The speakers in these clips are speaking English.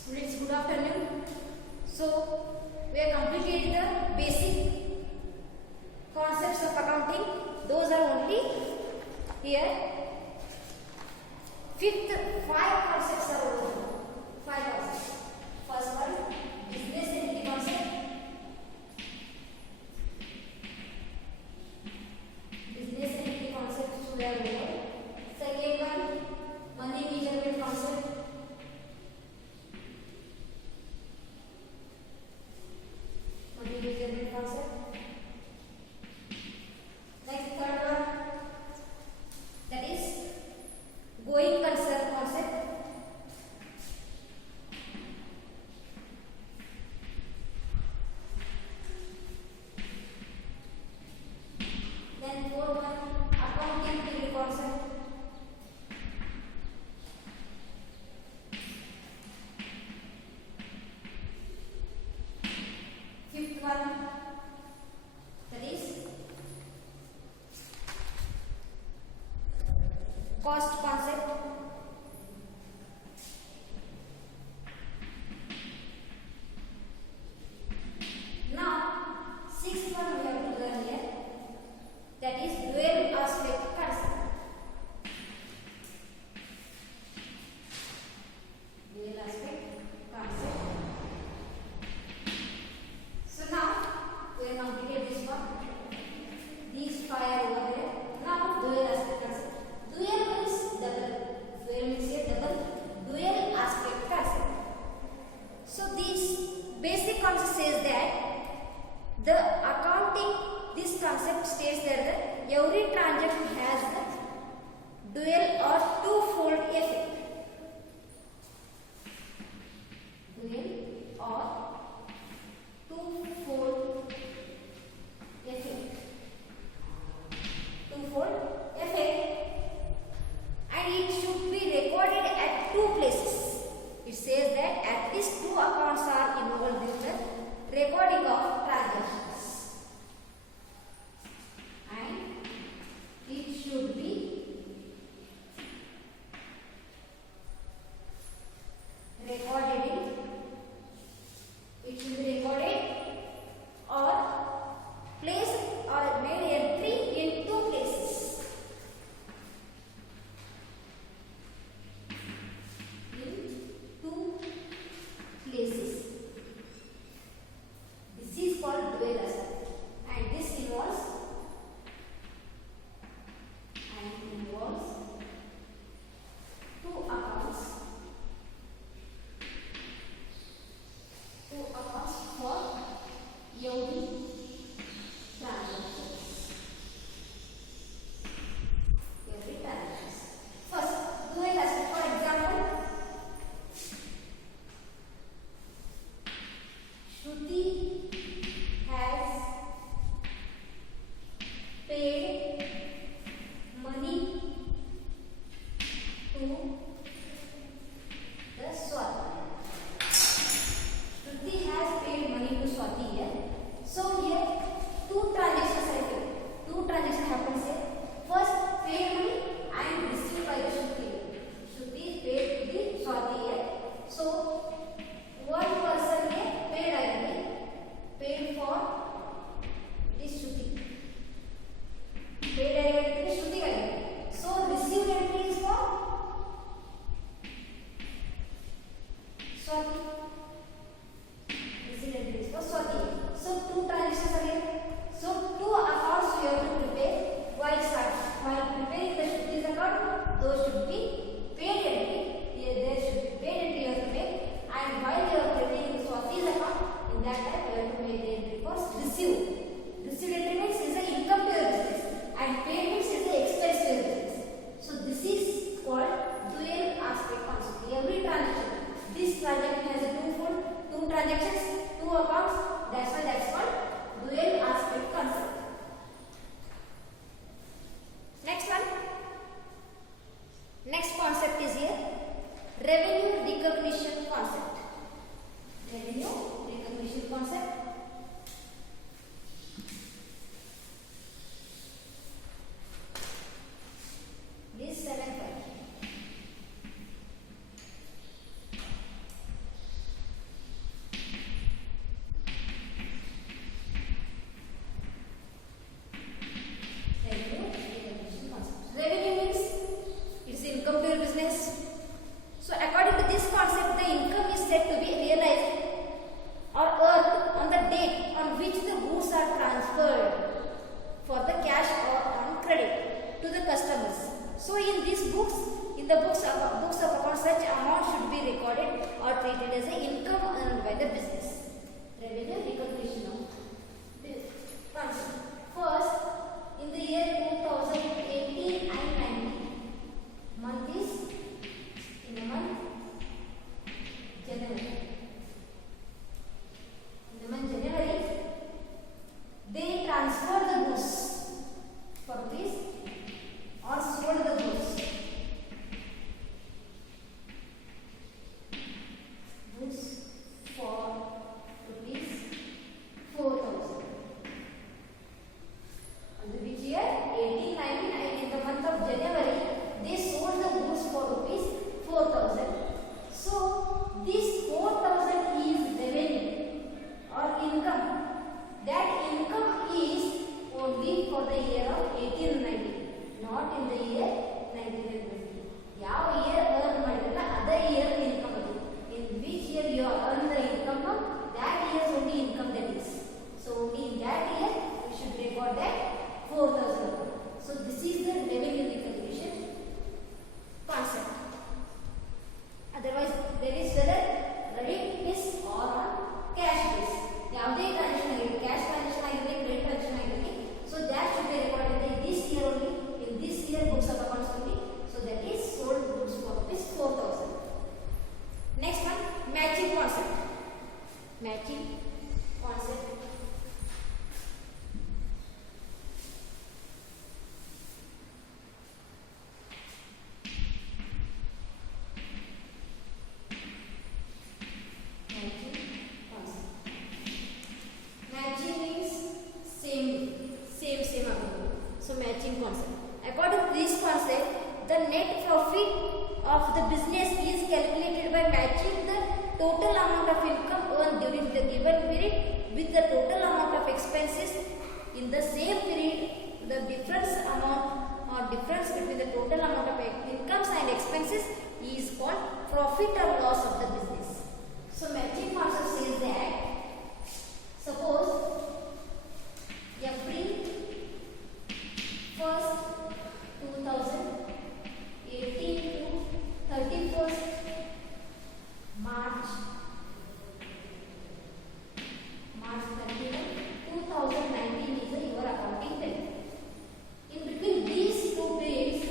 Students, good afternoon. So, we have completed the basic concepts of accounting. Those are only here. Fifth, 5 concepts are over. 5 concepts. First one, business entity concept. Business entity concept we have over. Second one, money measurement concept. Money measurement concept. Next, third one, that is going concern concept. Then fourth one, accounting theory concept. Fifth one, that is cost concept. Now, sixth one we have to learn here, that is dual aspect concept. Dual aspect concept. So now we have completed this one. These 5 are over there. Now dual aspect concept. Dual means double. Dual means a double. Dual aspect concept. So this basic concept says that the accounting, this concept states that every transaction has the dual or twofold effect. Dual or twofold effect. Twofold effect, and it should be recorded at 2 places. It says that at least 2 accounts are involved in the recording of transactions, and it should be recorded in, it should be recorded or placed or made entry in 2 places. In 2 places. This is called dual aspect, and this involves two accounts. 2 accounts for every transactions. Every transactions. First, dual aspect. For example, Shruti has paid money to the Swati. Shruti has paid money to Swati here. So here 2 transactions are here. 2 transactions happens here. First, paid money and received by the Shruti. Shruti paid to the Swati here. So one person here paid again, paid for this Shruti. Paid again to the Shruti again. So received entry is for Swati. Received entry is for Swati. So 2 transactions are here. So 2 accounts we have to prepare while preparing the Shruti's account. Those should be paid entry. Here there should be paid entry you have to make. And while you are preparing Swati's account, in that time you have to make the entry for received. Received entry means is the income to your business, and paid means is the expense to your business. So this is called dual aspect concept. Every transaction, this transaction has a twofold, 2 transactions, 2 accounts. That's why that's called dual aspect concept. Next one. Next concept is here, revenue recognition concept. Revenue recognition concept. This 7 point. recorded as a income earned by the business. Revenue recognition of concept. First, in the year 2018 and 19, month is in the month January. In the month January, they transferred the goods for this or sold the goods. Goods for rupees 4,000. And which year? 18, 19, and in the month of January, they sold the goods for rupees 4,000. So, this 4,000 is revenue or income. That income is only for the year of 18, 19, not in the year 19 and 20. ಯಾವ year earn ಮಾಡಿರಲ್ಲ ಅದೇ year income ಅದು. In which year you earn the income, that year's only income that is. So only in that year we should record that 4,000. So this is the revenue recognition concept. Otherwise there is whether credit is or on cash base. ಯಾವುದೇ transaction ಆಗಿರಲಿ, cash transaction ಆಗಿರಲಿ, credit transaction ಆಗಿರಲಿ, so that should be recorded in this year only, in this year books of accounts only. So that is sold goods for rupees 4,000. Next one, matching concept. Matching concept. Matching means same amount. So matching concept. According to this concept, the net profit of the business is calculated by matching the total amount of income earned during the given period with the total amount of expenses in the same period. The difference amount or difference between the total amount of incomes and expenses is called profit or loss of the business. So matching concept says that suppose every first 2018 to 31st March 31, 2019 is your accounting period. In between these two periods,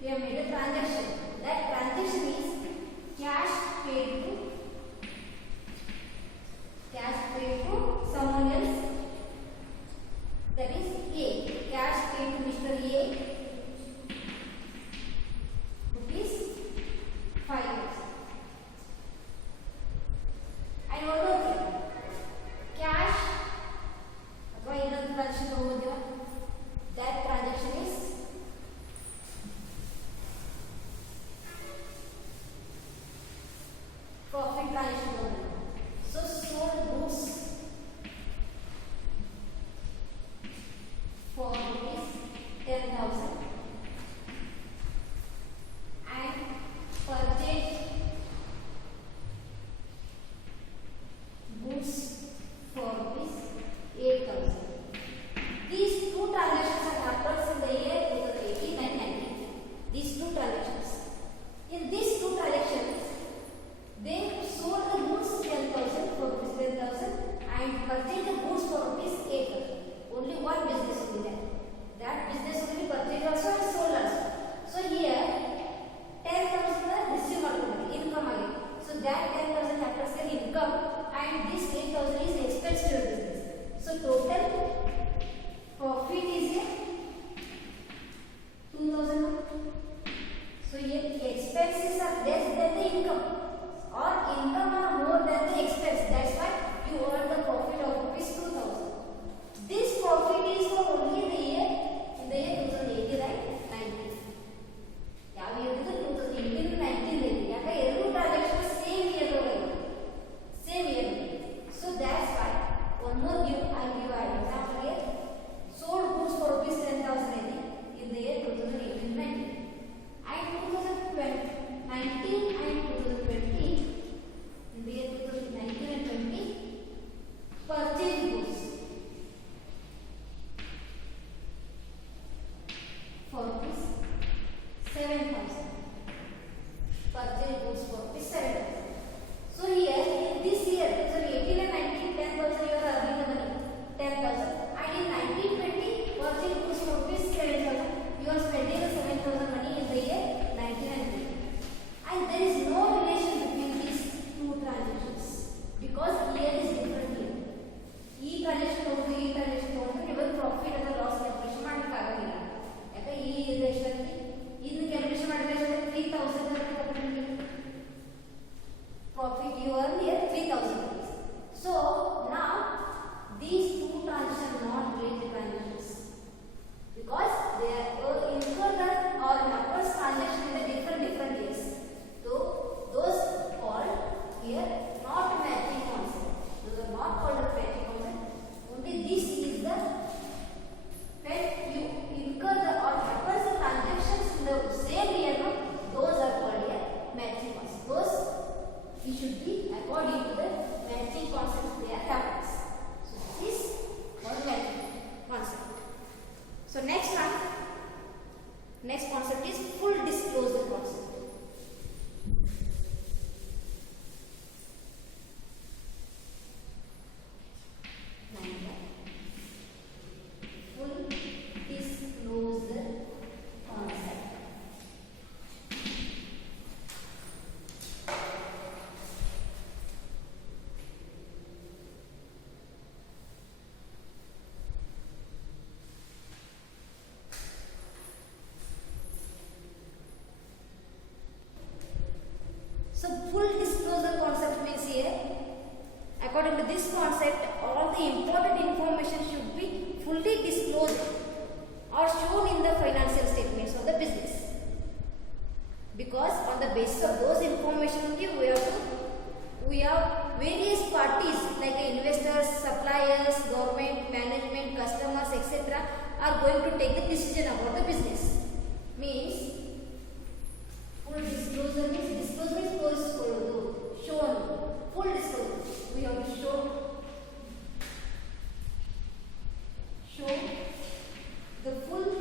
we have made a transaction. That transaction is cash paid to someone else. That is A. Cash paid to Mr. A. Rupees 5,000. And one more thing. Cash ಅಥವಾ ಇನ್ನೊಂದು transaction ತಗೋಬೋದಿಲ್ಲ. That transaction is profit transaction only. So sold goods for rupees 10,000 and purchased goods for rupees 8,000. These two transactions are happened in the year 2018 and 19. These two transactions. In these two transactions, they sold the goods it should be according to the matching concept they are reference. So this is one matching concept. So next concept is full disclosure concept. Full disclosure concept. So full disclosure concept means here, according to this concept, all the important information should be fully disclosed or shown in the financial statements of the business. Because on the basis of those information only we have various parties like investors, suppliers, government, management, customers, etc. are going to take the decision about the business. Means full disclosure means disclosure is shown. Full disclosure. We have to show the full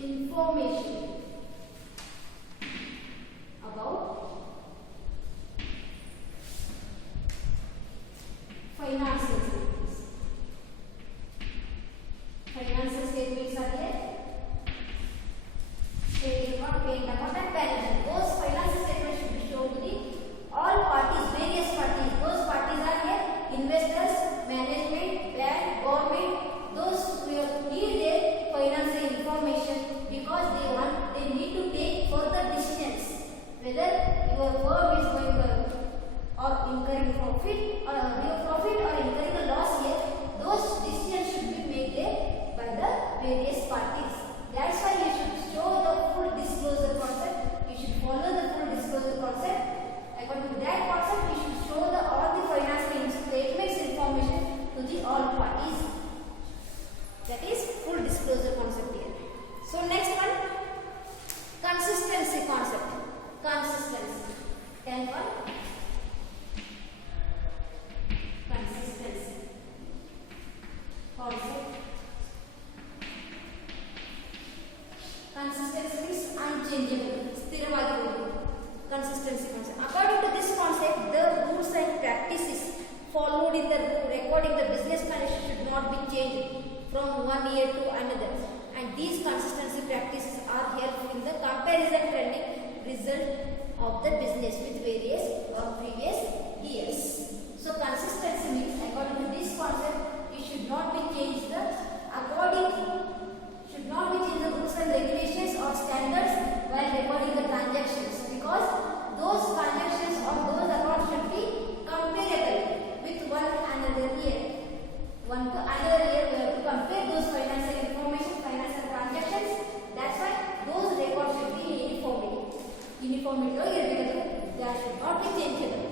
information about financial statements. Financial statements are here. Paying account and balance. Those financial statements should be shown to the all parties, various parties. Those parties are here: investors, management, bank, government. Those who need their financial information because they need to take further decisions whether your firm is going to or incurring profit or incurring a loss here. Those decisions should be made there by the various parties. That's why you should show the full disclosure concept. You should follow the full disclosure concept. According to that concept, we should show all the financial statements information to the all parties. That is full disclosure concept here. So next one, consistency concept. Consistency. 10th one. Consistency concept. Consistency means unchangeable. ಸ್ಥಿರವಾಗಿರುವುದು. Consistency concept. According to this concept, the rules and practices followed in the recording the business management should not be changed from one year to another. And these consistency practices are helpful in the comparison trending result of the business with various previous years. So consistency means according to this concept, it should not be changed the rules and regulations or standards while recording the transactions, because those transactions or those accounts should be comparable with one another year. One to another year we have to compare those financial information, financial transactions. That's why those records should be uniformity irrevocable. They should not be changeable.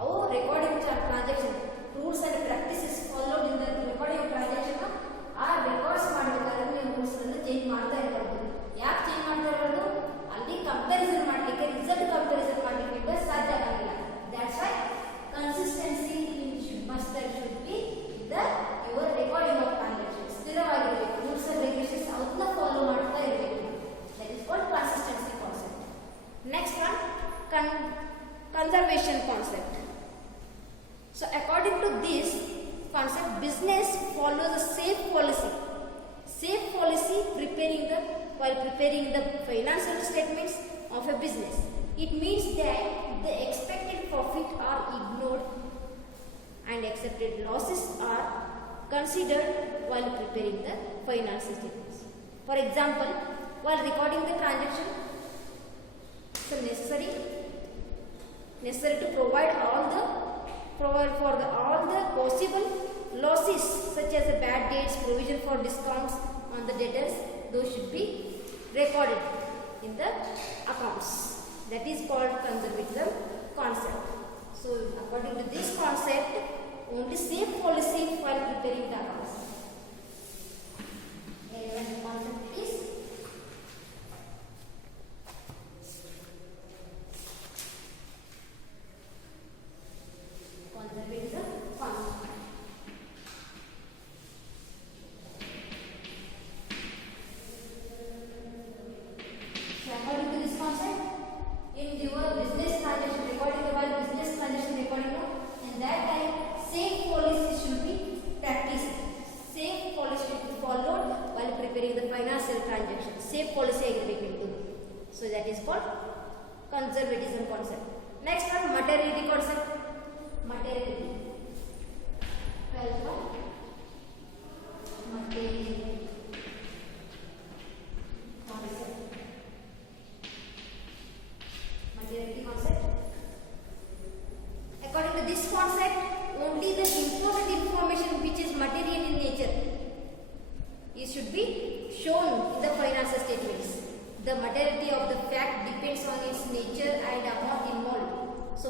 Our recording transaction rules and practices followed in the recording transaction are records ಮಾಡಬೇಕಾದ್ರೆ ನೀವು rules ಅನ್ನು change ಮಾಡ್ತಾ ಇರಬಹುದು. ಯಾಕೆ change ಮಾಡ್ತಾ ಇರೋದು? ಅಲ್ಲಿ comparison ಮಾಡಲಿಕ್ಕೆ ರಿಸಲ್ಟ್ ಕಂಪ್ಯಾರಿಸನ್ ಮಾಡಲಿಕ್ಕೆ ಸಾಧ್ಯ ಆಗಿಲ್ಲ. That's why consistency should be your recording of transactions. ಸ್ಥಿರವಾಗಿರಬೇಕು. ರೂಲ್ಸ್ ಅಂಡ್ ರೆಗ್ಯುಲೇಷನ್ಸ್ ಅದನ್ನ ಫಾಲೋ ಮಾಡ್ತಾ ಇರಬೇಕು. That is called consistency concept. Next one, conservation concept. So according to this concept, business follows a safe policy. Safe policy while preparing the financial statements of a business. It means that the expected profit are ignored and accepted losses are considered while preparing the financial statements. For example, while recording the transaction, so necessary to provide for all the possible losses such as the bad debts, provision for discounts on the debtors, those should be recorded in the accounts. That is called conservatism concept. So according to this concept, only safe policy while preparing the accounts. Relevant concept is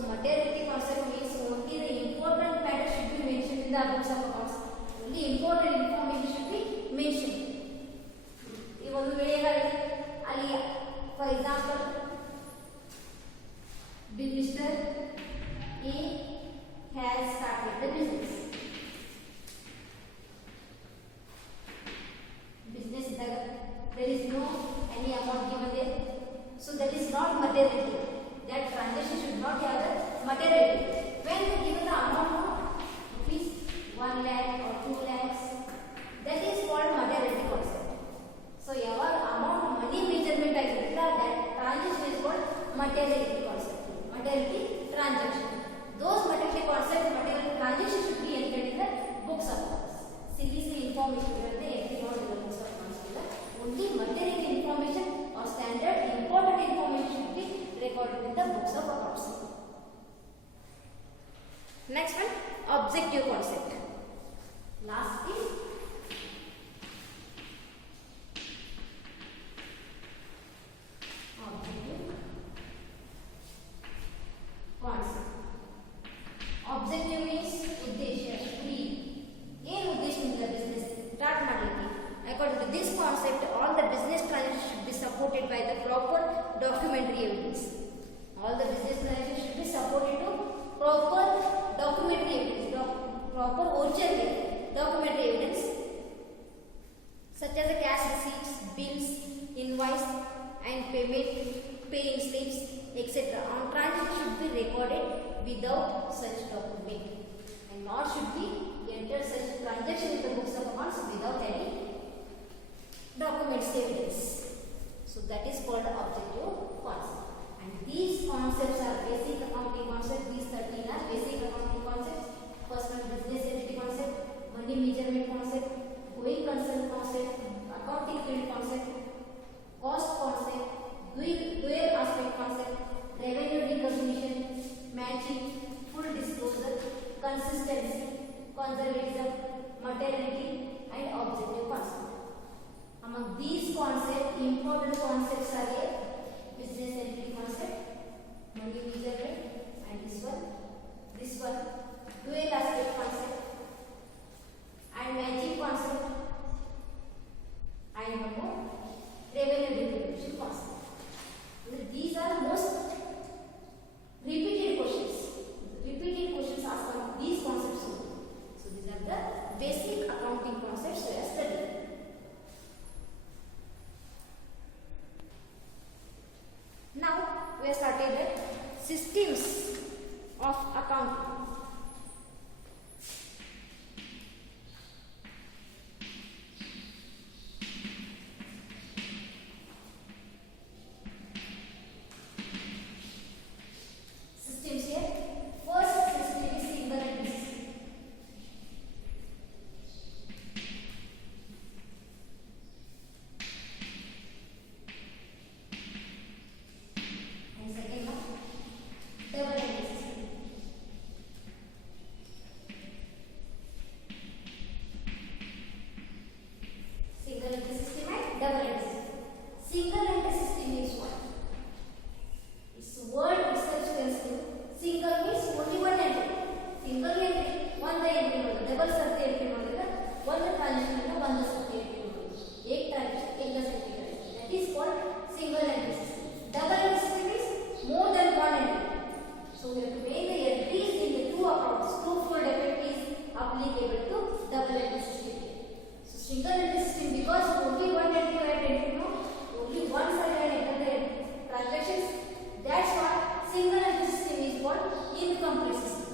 So materiality concept means only the important matter should be mentioned in the books of accounts. Only important information should be mentioned. ಈ ಒಂದು ವೇಳೆಗಳಲ್ಲಿ ಅಲ್ಲಿ for example Mr. A has started the business. Business there is no any amount given there, so that is not materiality. That transaction should not have the materiality. When they given the amount of rupees 1 lakh or 2 lakhs, that is called materiality concept. So your amount money measurement ಆಗಿರಲ್ಲ, that transaction is called materiality concept. Materiality transaction. Those materiality concept, materiality transaction should be entered in the books of accounts. See, this is information ಇರುತ್ತೆ, entry not in the books of accounts. Only material information or standard important information should be recorded in the books of accounts. Next one, objective concept. Last is objective concept. Objective means ಉದ್ದೇಶ, ಗುರಿ. ಏನು ಉದ್ದೇಶದಿಂದ business start ಮಾಡಲಿಕ್ಕೆ? According to this concept, all the business transactions should be supported by the proper documentary evidence. All the business transactions should be supported to proper documentary evidence, proper original documentary evidence, such as the cash receipts, bills, invoice, and payment, paying slips, etc. On transaction should be recorded without such document, and not should be enter such transaction in the books of accounts without any documents evidence. So that is called objective concept. And these concepts are basic accounting concepts. These 13 are basic accounting concepts. First one, business entity concept, money measurement concept, going concern concept, accounting field concept, cost concept, dual aspect concept, revenue recognition, matching, full disclosure, consistency, conservatism, materiality, and objective concept. Among these concepts, important concepts are here: business entity concept, money measurement, and this one, dual aspect concept, and matching concept, and one more, revenue recognition concept. So these are most repeated questions. Repeated questions asked on these concepts only. So these are the basic accounting concepts we are studying. Now we have started the systems of accounting. Systems here. First system is single entity system. And second one, double entry system. Single entry system and double entry system. Single entry system is what? Its word itself tells you single means only one entry. Single entry, one the entry ಮಾಡೋದು. Double ಸರ್ತಿ entry ಮಾಡಿದ್ರೆ ಒಂದು transaction ಅನ್ನು ಒಂದು ಸರ್ತಿ entry ಮಾಡೋದು. एक transaction एक दस entry करेंगे. That is called single entry system. Double entry system is more than one entry. So we have to make the entries in the two accounts. Twofold effect is applicable to double entry system. So single entry system, because only one entry you have entry now, only one side you have entered the transactions. That's why single entry system is called incomplete system.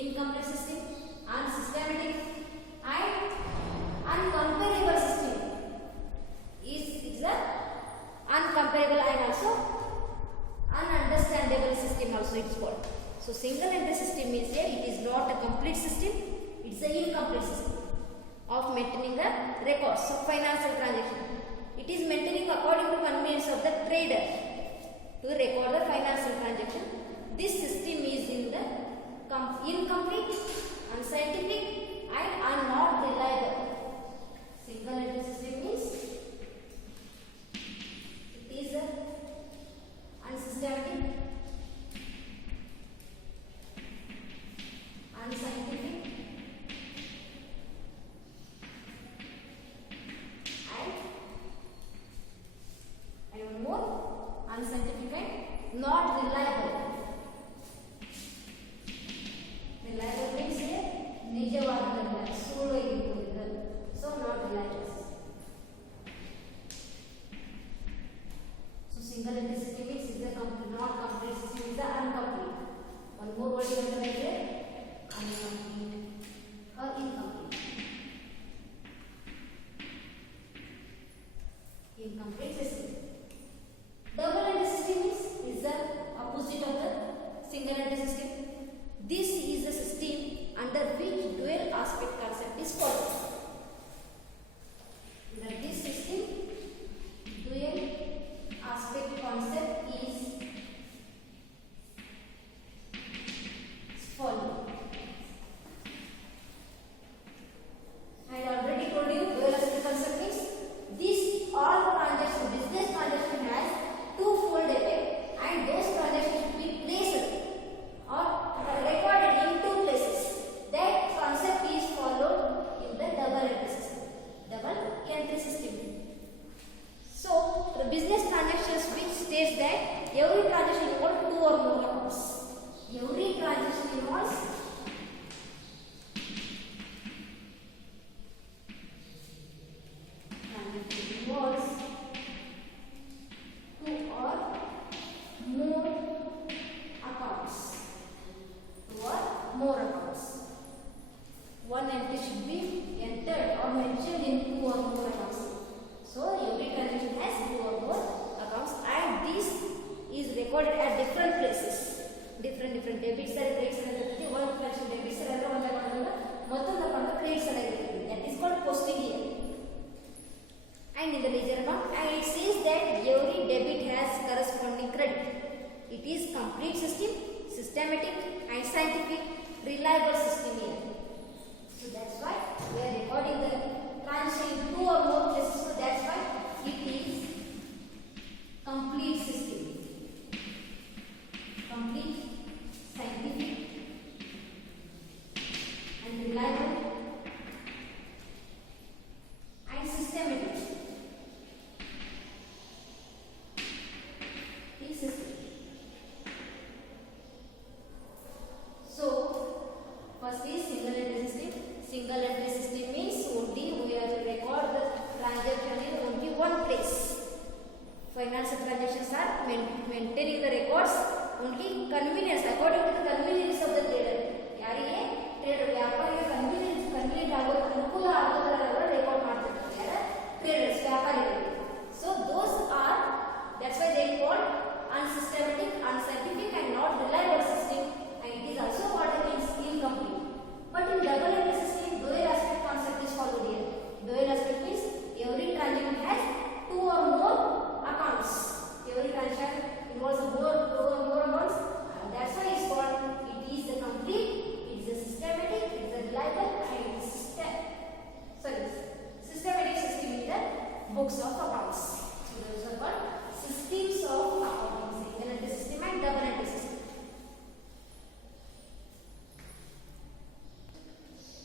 Incomplete system, unsystematic, and uncomparable system is the uncomparable and also ununderstandable system also it's called. So single entry system means here it is not a complete system, it's an incomplete system of maintaining the records of financial transaction. It is maintaining according to convenience of the trader to record the financial transaction. This system is in the incomplete, unscientific, and not reliable. Single entry system means it is a unsystematic, more wording under there, incomplete or incomplete. Incomplete system. Double entry system is the opposite of the single entry system. This is a system under which dual aspect concept is followed. Under this system, dual aspect concept is followed. I already told you dual aspect concept means this all transaction, business transaction has two-fold effect, and those transactions should be placed or recorded in two places. That concept is followed in the double entry system. Double entry system. So the business transactions which states that every transaction involves two or more accounts. Every transaction involves two or more accounts. Two or more accounts. One entry should be entered or mentioned in two or more accounts. So every transaction has two or more accounts, and this is recorded at different places. Different debits and credits and one fraction debits and one credits and that is called posting here. And in the ledger account, and it says that every debit has corresponding credit. It is complete system, systematic and scientific, reliable system here. So that's why we are recording the transaction in two or more places. So that's why it is complete system, complete, scientific and reliable